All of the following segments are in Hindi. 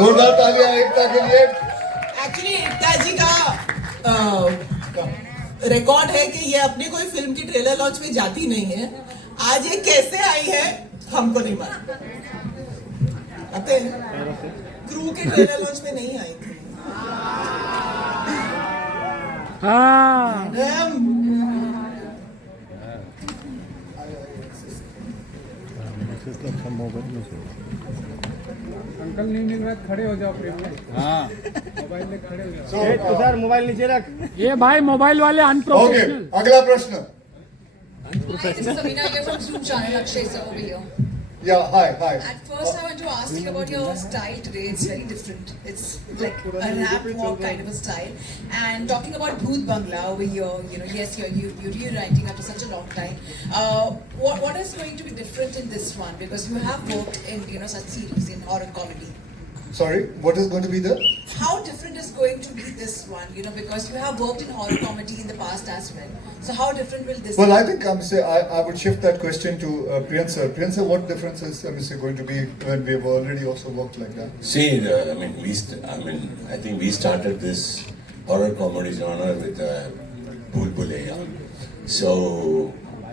जोरदार तालियां एकता के लिए। एक्चुअली एकता जी का रिकॉर्ड है कि ये अपनी कोई फिल्म की ट्रेलर लॉन्च में जाती नहीं है। आज ये कैसे आई है हमको नहीं मालूम। आते हैं क्रू के ट्रेलर लॉन्च में नहीं आई थी। अंकल नहीं मिल रहा, खड़े हो जाओ प्रेम में। हाँ मोबाइल में खड़े हो जाओ। So, सर मोबाइल नीचे रख। ये भाई मोबाइल वाले ओके, अनप्रोफेशनल। अगला प्रश्न। Hi, this is Sabina here from Zoom channel, Akshay sir over here. Yeah, hi. At first, I want to ask you about your style today. It's very different. It's like a rap walk kind of a style. And talking about Bhoot Bangla over here, you know, yes, you're rewriting after such a long time. What is going to be different in this one? Because you have worked in, you know, such series in horror comedy. Sorry, what is going to be the? How different is going to be this one? You know, because you have worked in horror comedy in the past as well. So how different will this Well, be? I think I would shift that question to Priyan sir. Priyan sir, what difference is going to be when we've already also worked like that? See, I think we started this horror comedy genre with Bhool Bhulaiya. So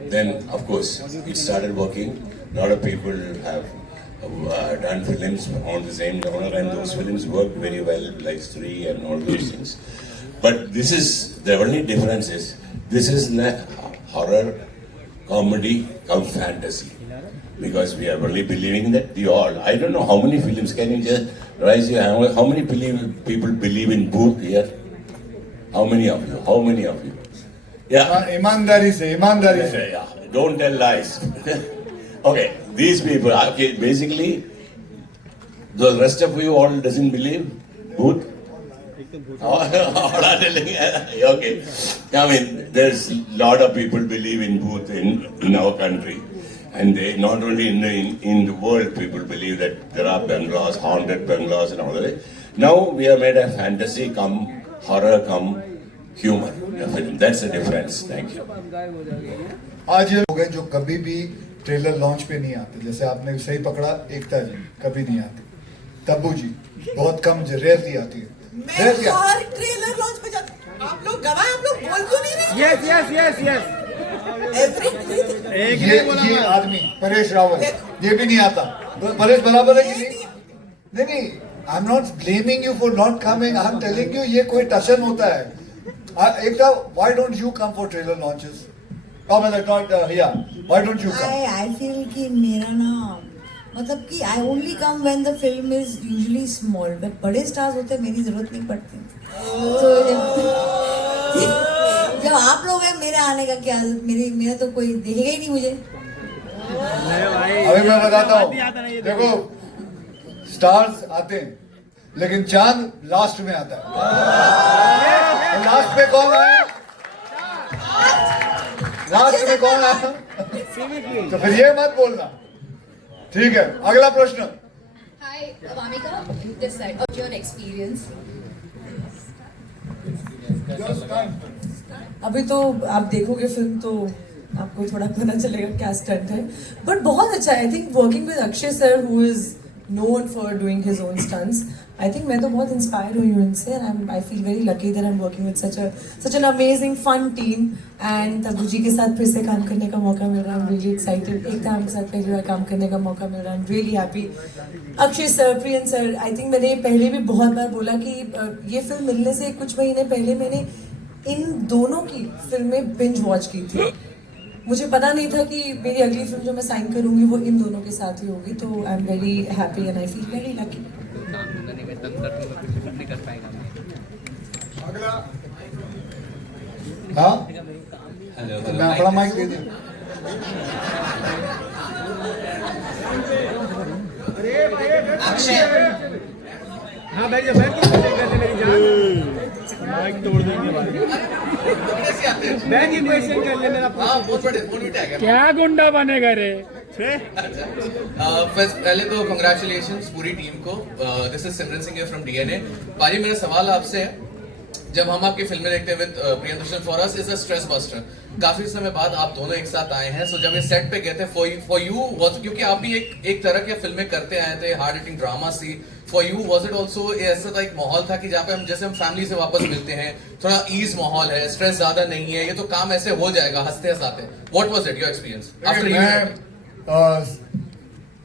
then, of course, it started working. A lot of people have done films on the same genre, and those films worked very well, like Stree and all those things. But this is the only difference is this is not horror comedy come fantasy, because we are only believing that the all. I don't know how many films can you just raise your hand? How many people believe in Bhoot here? How many of you? How many of you? Yeah. ईमानदारी से Yeah. Don't tell lies. Okay, these people. Okay, basically, the rest of you all doesn't believe Bhoot. All are telling. Okay, I mean, there's a lot of people believe in Bhoot in our country, and they not only in the world, people believe that there are bungalows, haunted bungalows, and all that. Now we have made a fantasy come horror come humor. That's the difference. Thank you. आज ये लोग हैं जो कभी भी ट्रेलर लॉन्च पे नहीं आते, जैसे आपने सही पकड़ा, एकता जी कभी नहीं आती, तब्बू जी बहुत कम रेयरली आती है। मैं हर ट्रेलर लॉन्च पे जाती हूँ। आप लोग गवाह, आप लोग बोल क्यों नहीं रहे? यस। Every ये आदमी परेश रावल ये भी नहीं आता। तो परेश बराबर है कि नहीं? नहीं, I am not blaming you for not coming, I am telling you ये कोई टशन होता है। Ekta, why don't you come for trailer launches? Oh, not yeah. Why don't you come? I feel कि मेरा ना मतलब कि I only come when the film is usually small. But बड़े stars होते हैं मेरी जरूरत नहीं पड़ती। तो जब आप लोग हैं मेरे आने का क्या, मेरा तो कोई देखेगा ही नहीं मुझे। अभी मैं बताता हूँ, देखो स्टार्स आते हैं लेकिन चांद लास्ट में आता है। लास्ट में कौन आया? लास्ट में कौन आया? तो फिर ये मत बोलना, ठीक है? अगला प्रश्न। Hi, Vamika, this side. Of your experience. अभी तो आप देखोगे फिल्म तो आपको थोड़ा पता चलेगा क्या स्टंट है, बट बहुत अच्छा है। I think working with Akshay sir who is known for doing his own stunts, I think मैं तो बहुत इंस्पायर हुई हूँ इनसे, and I feel very lucky that I am working with such an amazing fun team, and Tabu ji के साथ फिर से काम करने का मौका मिल रहा है। I am really excited. Ekta के साथ पहली बार काम करने का मौका मिल रहा है। I am really happy. Akshay sir, prion sir, I think मैंने पहले भी बहुत बार बोला कि ये फिल्म मिलने से कुछ महीने पहले मैंने इन दोनों की फिल्में बिंज वॉच की थी। मुझे पता नहीं था कि मेरी अगली फिल्म जो मैं साइन करूंगी वो इन दोनों के साथ ही होगी, तो I am very happy and I feel very lucky. अगला हाँ, मैं अपना माइक दे दूं। अक्षय हाँ बैठ मेरी माइक तोड़ देंगे बैग ही क्वेश्चन कर ले मेरा। क्या गुंडा बनेगा रे? पहले तो कंग्रेचुलेशंस पूरी टीम को। This is Simran Singh from DNA. पारी, मेरा सवाल आपसे है, जब हम आपकी फिल्में देखते हैं with Priyadarshan, for us is a stress buster. काफी समय बाद आप दोनों एक साथ आए हैं, सो जब ये सेट पे गए थे फॉर यू, क्योंकि आप भी एक तरह की फिल्में करते आए थे, हार्ड हिटिंग ड्रामा सी, for you was it also ऐसा था एक माहौल था कि जहाँ पे हम जैसे हम फैमिली से वापस मिलते हैं, थोड़ा ईज माहौल है, स्ट्रेस ज्यादा नहीं है, ये तो काम ऐसे हो जाएगा हंसते हंसाते. What was it your experience after मैं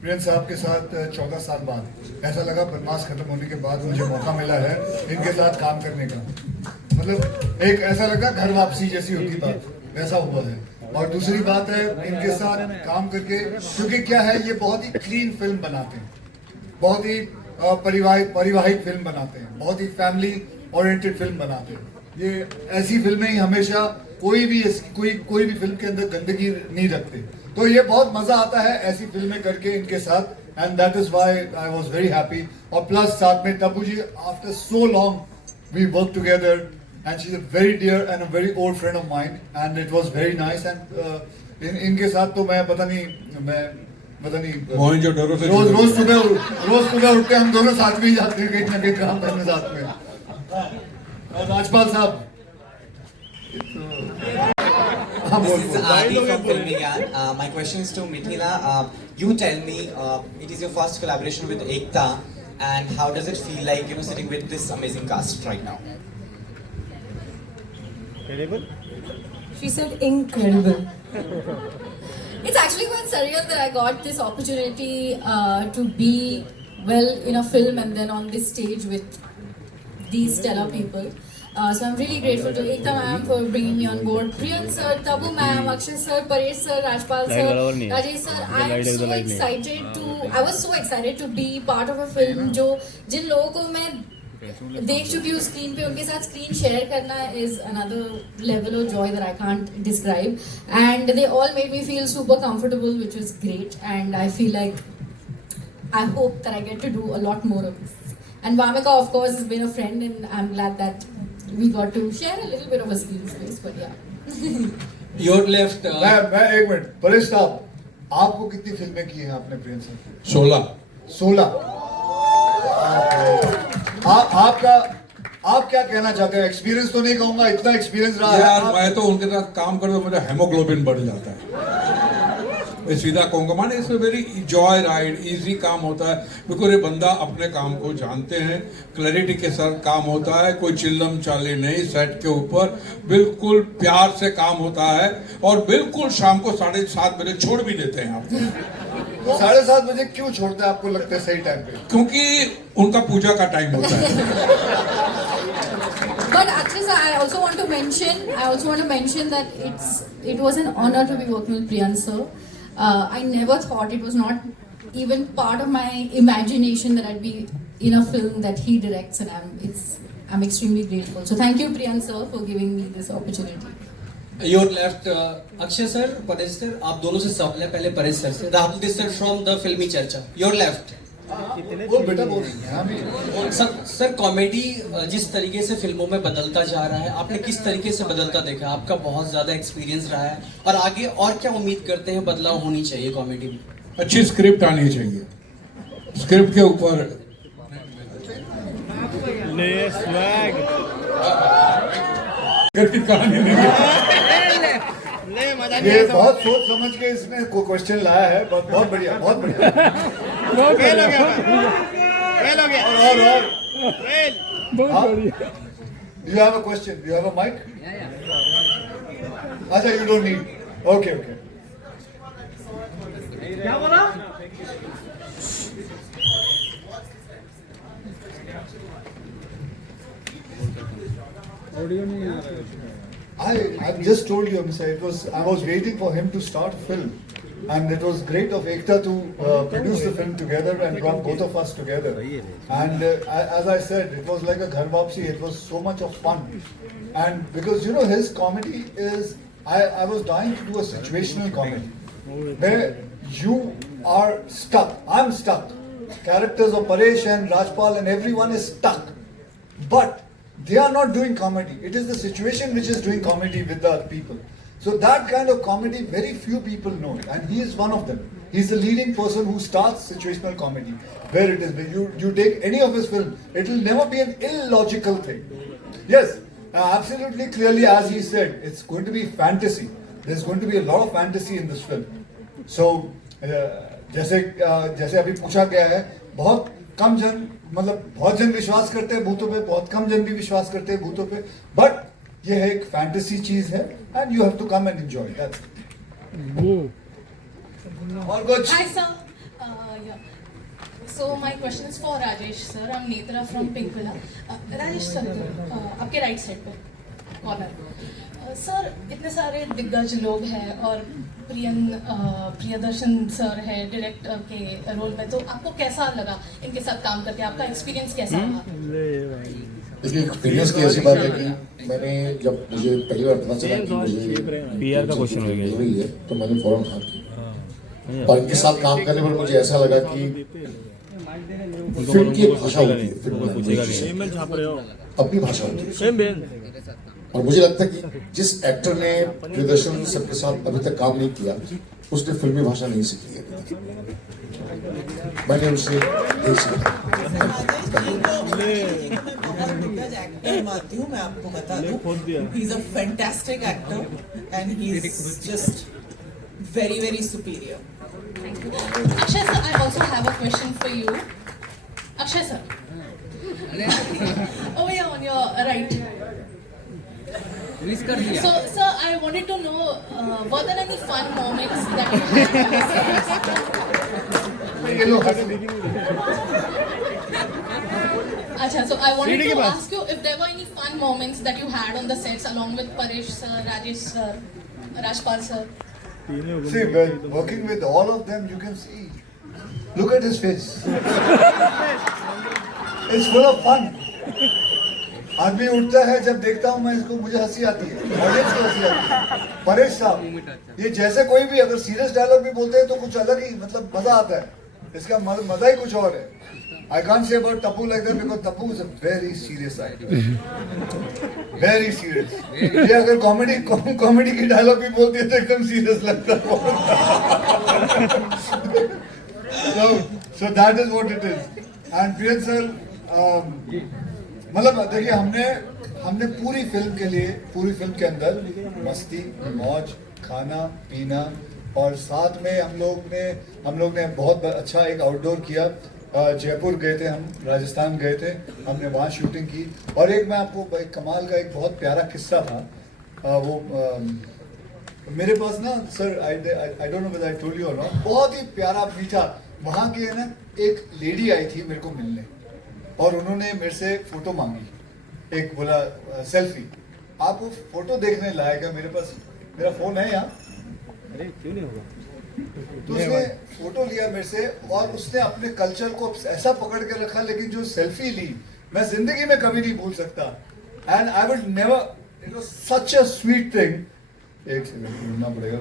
प्रिंस साहब के साथ 14 साल बाद ऐसा लगा बदमाश खत्म होने के बाद मुझे मौका मिला है इनके साथ काम करने का. मतलब एक ऐसा लगा घर वापसी जैसी होती बात, वैसा हुआ है. और दूसरी बात है इनके साथ काम करके, क्योंकि क्या है ये बहुत ही क्लीन फिल्म बनाते हैं, बहुत ही परिवाहिक फिल्म बनाते हैं, बहुत ही फैमिली ओरिएंटेड फिल्म बनाते हैं. ये ऐसी फिल्में ही हमेशा कोई भी फिल्म के अंदर गंदगी नहीं रखते. तो ये बहुत मजा आता है ऐसी फिल्में करके इनके साथ, and that is why I was very happy. और प्लस साथ में Tabu ji, after so long we work together and she is a very dear and a very old friend of mind and it was very nice. And इनके साथ तो मैं पता नहीं रोज सुबह उठते हम दोनों साथ में ही जाते हैं कहीं ना कहीं काम करने साथ में. और राजपाल साहब This is Adi from Filmy Gyan. My question is to Mithila. You tell me, it is your first collaboration with Ekta, and how does it feel like, you know, sitting with this amazing cast right now? Incredible. She said incredible. It's actually quite surreal that I got this opportunity to be, well, in a film and then on this stage with these stellar people. So I'm really grateful to Ekta ma'am for bringing me on board. Priyan sir, Tabu ma'am, Akshay sir, Paresh sir, Rajpal sir, Rajesh sir. I was so excited to be part of a film जो जिन लोगों को मैं देख चुकी हूँ स्क्रीन पे, उनके साथ स्क्रीन शेयर करना is another level of joy that I can't describe. And they all made me feel super comfortable, which was great. And I feel like I hope that I get to do a lot more of this. And Vamika, of course, has been a friend, and I'm glad that we got to share a little bit of a screen space. But yeah. Your left. मैं एक मिनट, परेश साहब आपको कितनी फिल्में की हैं आपने प्रियन साहब? 16. आप क्या कहना चाहते हैं? एक्सपीरियंस तो नहीं कहूंगा, इतना एक्सपीरियंस रहा है यार. मैं तो उनके साथ काम करता हूँ, मेरा हेमोग्लोबिन बढ़ जाता है. मैं सीधा कहूँगा, माने इसमें वेरी जॉय राइड, इजी काम होता है, बिकॉज ये बंदा अपने काम को जानते हैं, क्लैरिटी के साथ काम होता है, कोई चिल्लम चाली नहीं, सेट के ऊपर बिल्कुल प्यार से काम होता है. और बिल्कुल शाम को 7:30 बजे छोड़ भी देते हैं आपको. तो 7:30 बजे क्यों छोड़ते हैं आपको लगता है सही टाइम पे? क्योंकि उनका पूजा का टाइम होता है. But actually, sir, I also want to mention that it was an honor to be working with Priyan sir. I never thought, it was not even part of my imagination that I'd be in a film that he directs, and I'm extremely grateful. So thank you, Priyan sir, for giving me this opportunity. Your left. Akshay sir, Paresh sir, आप दोनों से सवाल है. पहले परेश सर से. Rahul this sir from the Filmy Charcha. Your left. बोल बेटा बोल. सर कॉमेडी जिस तरीके से फिल्मों में बदलता जा रहा है, आपने किस तरीके से बदलता देखा? आपका बहुत ज्यादा एक्सपीरियंस रहा है, और आगे और क्या उम्मीद करते हैं बदलाव होनी चाहिए कॉमेडी में? अच्छी स्क्रिप्ट आनी चाहिए. स्क्रिप्ट के ऊपर कहानी नहीं. ये बहुत सोच समझ के इसने को क्वेश्चन लाया है. बहुत बढ़िया, बहुत बढ़िया. और you have a question? You have a mic? अच्छा, you don't need. Okay. क्या बोला? ऑडियो नहीं आ रहा है. I've just told you, I was waiting for him to start a film, and it was great of Ekta to produce the film together and brought both of us together. And as I said, it was like a ghar wapsi. It was so much of fun, and because his comedy is, I was dying to do a situational comedy where you are stuck. I'm stuck. Characters of Paresh and Rajpal and everyone is stuck, but they are not doing comedy. It is the situation which is doing comedy with the people. So that kind of comedy, very few people know it, and he is one of them. He's the leading person who starts situational comedy. Where it is, you take any of his film, it will never be an illogical thing. Yes, absolutely clearly, as he said, it's going to be fantasy. There's going to be a lot of fantasy in this film. So जैसे अभी पूछा गया है, बहुत कम जन मतलब बहुत जन विश्वास करते हैं भूतों पे, बहुत कम जन भी विश्वास करते हैं भूतों पे, बट ये है एक फैंटेसी चीज है and you have to come and enjoy that's. और कुछ? Hi sir. Yeah. So my question is for Rajesh sir. I'm Netra from Pinkvilla. Rajesh sir, आपके राइट साइड पे कॉर्नर। सर इतने सारे दिग्गज लोग हैं और प्रियदर्शन सर है डायरेक्टर के रोल में, तो आपको कैसा लगा इनके साथ काम करके? आपका एक्सपीरियंस कैसा रहा? देखिए एक्सपीरियंस की ऐसी बात है कि मैंने जब मुझे पहली बार पता चला कि मुझे PR का क्वेश्चन हो गया है तो मैंने फौरन हाँ किया, और इनके साथ काम करने पर मुझे ऐसा लगा कि फिल्म की एक भाषा होती है, फिल्म अपनी भाषा होती है, और मुझे लगता है कि जिस एक्टर ने प्रियदर्शन सर के साथ अभी तक काम नहीं किया उसने फिल्मी भाषा नहीं सीखी है। मैंने उसे नहीं सीखा। एक्टर मानती हूँ, मैं आपको बता दूँ, he is a fantastic actor and he is just very very superior. Thank you. Akshay sir, I also have a question for you. Akshay sir. Over here on your right. So sir, I wanted to know, were there any fun moments that you had on the sets? Acha, so I wanted to ask you if there were any fun moments that you had on the sets along with Paresh sir, Rajesh sir, Rajpal sir. See, when working with all of them, you can see. Look at his face. It's full of fun. आदमी उठता है, जब देखता हूँ मैं इसको, मुझे हंसी आती है, ऑडियंस को हंसी आती है। परेश साहब, ये जैसे कोई भी अगर सीरियस डायलॉग भी बोलते हैं तो कुछ अलग ही मतलब मजा आता है, इसका मजा ही कुछ और है। I can't say about Tapu like that because Tapu is a very serious actor. Very serious. ये अगर कॉमेडी की डायलॉग भी बोलती है तो एकदम सीरियस लगता है। So that is what it is. And Priyan sir, मतलब देखिए हमने पूरी फिल्म के अंदर मस्ती, मौज, खाना पीना, और साथ में हम लोग ने बहुत अच्छा एक आउटडोर किया। जयपुर गए थे, हम राजस्थान गए थे, हमने वहाँ शूटिंग की। और एक मैं आपको कमाल का एक बहुत प्यारा किस्सा था, वो मेरे पास ना sir, I don't know whether I told you और नॉट, बहुत ही प्यारा मीठा वहाँ की है ना, एक लेडी आई थी मेरे को मिलने और उन्होंने मेरे से फोटो मांगी, एक बोला सेल्फी। आप वो फोटो देखने लायक है, मेरे पास मेरा फोन है यहाँ। अरे क्यों नहीं होगा? तो उसने फोटो लिया मेरे से और उसने अपने कल्चर को ऐसा पकड़ के रखा, लेकिन जो सेल्फी ली मैं जिंदगी में कभी नहीं भूल सकता। And I would never, it was such a sweet thing. एक सेकंड ढूंढना पड़ेगा,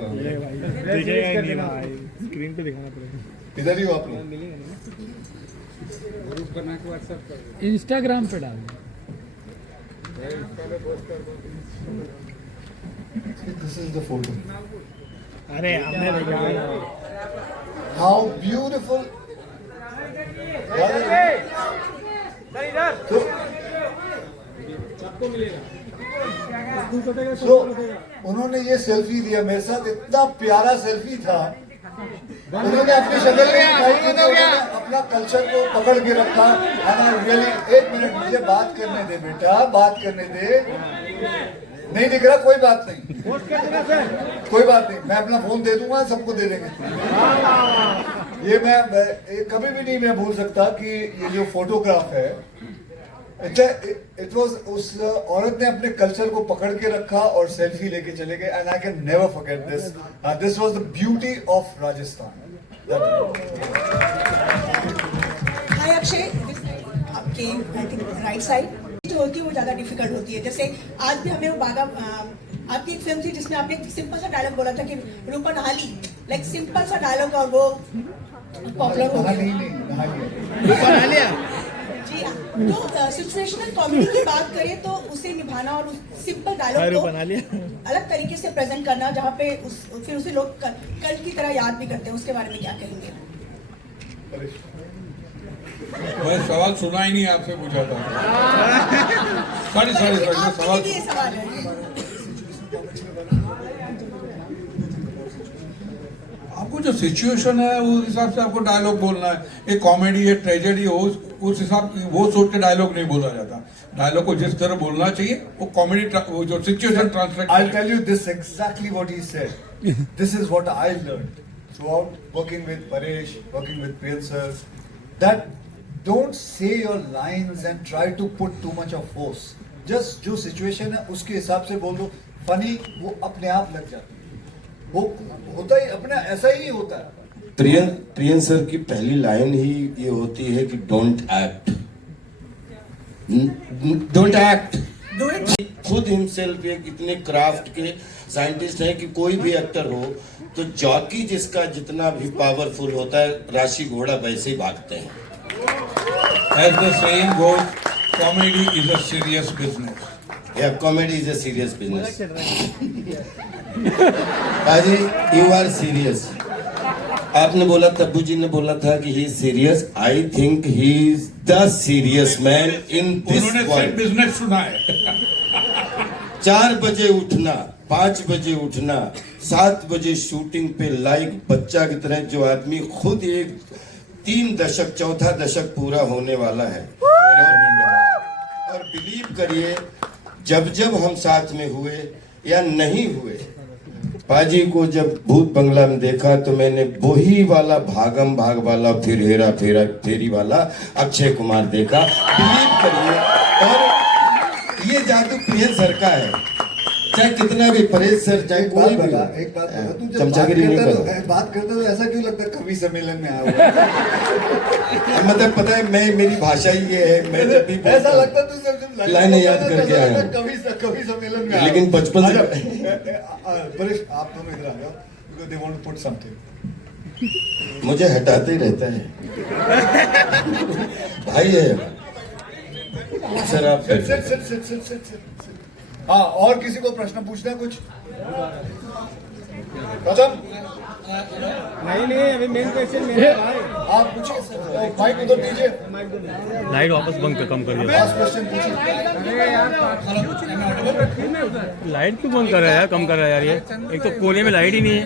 स्क्रीन पे दिखाना पड़ेगा। इधर ही हो आप लोग, ग्रुप बना के व्हाट्सएप कर, इंस्टाग्राम पे डाल। This is the photo. अरे हमने देखा, हाउ ब्यूटीफुल। तो उन्होंने ये सेल्फी दिया मेरे साथ, इतना प्यारा सेल्फी था। उन्होंने अपनी शक्ल नहीं दिखाई, उन्होंने अपना कल्चर को पकड़ के रखा। रियली, एक मिनट मुझे बात करने दे बेटा, बात करने दे। नहीं दिख रहा, कोई बात नहीं, कोई बात नहीं, मैं अपना फोन दे दूंगा, सबको दे देंगे। ये मैं कभी भी नहीं मैं भूल सकता कि ये जो फोटोग्राफ है, इट वाज, उस औरत ने अपने कल्चर को पकड़ के रखा और सेल्फी लेके चले गए। And I can never forget this. This was the beauty of Rajasthan. Hi Akshay, आपके आई थिंक राइट साइड जो होती है वो ज़्यादा डिफिकल्ट होती है। जैसे आज भी हमें वो बागा, आपकी एक फिल्म थी जिसमें आपने एक सिंपल सा डायलॉग बोला था कि रूपा नहाली, लाइक सिंपल सा डायलॉग, और वो पॉपुलर हो गया। जी हाँ, तो सिचुएशनल कॉमेडी की बात करें तो उसे निभाना और उस सिंपल डायलॉग को अलग तरीके से प्रेजेंट करना, जहाँ पे फिर उसे लोग कल्ट की तरह याद भी करते हैं, उसके बारे में क्या कहेंगे? मैं सवाल सुना ही नहीं, आपसे पूछा था। सॉरी सवाल आप आपको जो सिचुएशन है उस हिसाब से आपको डायलॉग बोलना है. एक कॉमेडी है, ट्रेजेडी हो, उस हिसाब वो सोच के डायलॉग नहीं बोला जाता. डायलॉग को जिस तरह बोलना चाहिए वो कॉमेडी वो जो situation translate. I'll tell you this exactly what he said. This is what I learned throughout working with Paresh, working with Priyan sir, that don't say your lines and try to put too much of force. Just जो situation है उसके हिसाब से बोल दो. Funny वो अपने आप लग जाती है. वो होता ही अपना ऐसा ही होता है. प्रियन सर की पहली लाइन ही ये होती है कि डोंट एक्ट. Don't act. खुद हिमसेल्फ एक इतने क्राफ्ट के साइंटिस्ट हैं कि कोई भी एक्टर हो तो जॉकी जिसका जितना भी पावरफुल होता है, राशि घोड़ा वैसे ही भागते हैं. As the saying goes, comedy is a serious business. Yeah, comedy is a serious business. Aji, you are serious. आपने बोला, तब्बू जी ने बोला था कि he is serious. I think he is the serious man in this world. उन्होंने बिजनेस सुना है. 4 बजे उठना, 5 बजे उठना, 7 बजे शूटिंग पे लाइक बच्चा की तरह जो आदमी खुद एक 3 दशक, 4था दशक पूरा होने वाला है. और बिलीव करिए, जब जब हम साथ में हुए या नहीं हुए, पाजी को जब भूत बंगला में देखा तो मैंने वही वाला भागम भाग वाला फिर हेरा फेरा फेरी वाला अक्षय कुमार देखा. बिलीव करिए. और ये जादू प्रियन सर का है. चाहे कितना भी परेश सर, चाहे कोई भी. एक बात बता, तू जब चमचागिरी नहीं करो. बात करता तो ऐसा क्यों लगता है कवि सम्मेलन में आया हुआ है? मतलब पता है, मैं मेरी भाषा ही ये है. मैं जब भी ऐसा लगता है तू सब लाइनें याद करके आया हूं. कवि सम्मेलन में. लेकिन बचपन से परेश आप दोनों इधर आ जाओ, because they want to put something. मुझे हटाते ही रहता है. भाई है सर. आप सिट. हाँ, और किसी को प्रश्न पूछना है कुछ? कदम नहीं अभी मेन क्वेश्चन मेरा है. आप पूछिए. माइक उधर दीजिए. लाइट वापस बंद कम कर दिया. लास्ट क्वेश्चन पूछिए. लाइट क्यों बंद कर रहा है यार, कम कर रहा है यार. ये एक तो कोने में लाइट ही नहीं है.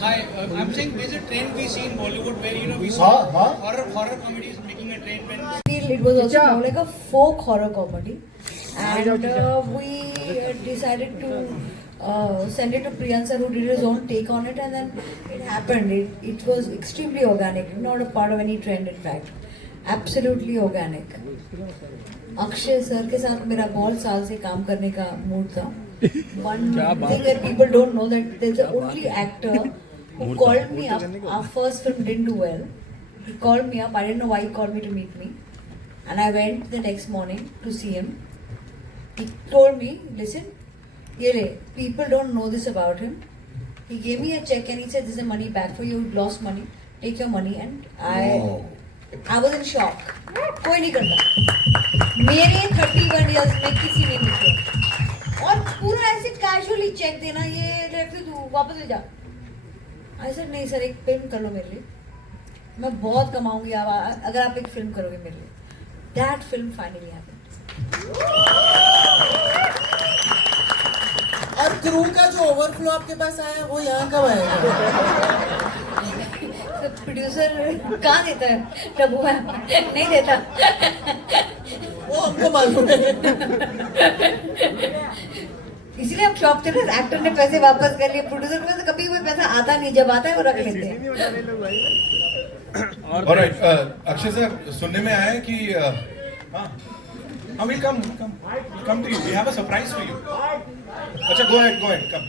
Hi, I'm saying there's a trend we see in Bollywood where we see horror comedy is making a trend. When it was also more like a folk horror comedy, and we decided to send it to Priyan sir, who did his own take on it, and then it happened. It was extremely organic, not a part of any trend. In fact, absolutely organic. Akshay sir के साथ मेरा बहुत साल से काम करने का मूड था. One thing that people don't know, that there's the only actor who called me up. Our first film didn't do well. He called me up. I didn't know why he called me to meet me, and I went the next morning to see him. He told me, "Listen, people don't know this about him." He gave me a check and he said, "This is money back for you. You lost money. Take your money." And I was in shock. कोई नहीं करता. मेरे 31 years में किसी ने नहीं किया. और पूरा ऐसे कैजुअली चेक देना, ये रख दो वापस ले जा. ऐसा नहीं सर, एक फिल्म कर लो मेरे लिए, मैं बहुत कमाऊंगी अगर आप एक फिल्म करोगे मेरे लिए. That film finally happened. और क्रू का जो ओवरफ्लो आपके पास आया वो यहाँ कब आएगा? प्रोड्यूसर कहाँ देता है? प्रभु है नहीं देता. वो हमको मालूम है. इसलिए हम शॉप थे ना. एक्टर ने पैसे वापस कर लिए, प्रोड्यूसर को तो कभी कोई पैसा आता नहीं, जब आता है वो रख लेते हैं. Alright, अक्षय सर, सुनने में आया है कि we'll come to you. We have a surprise for you. अच्छा, go ahead, come.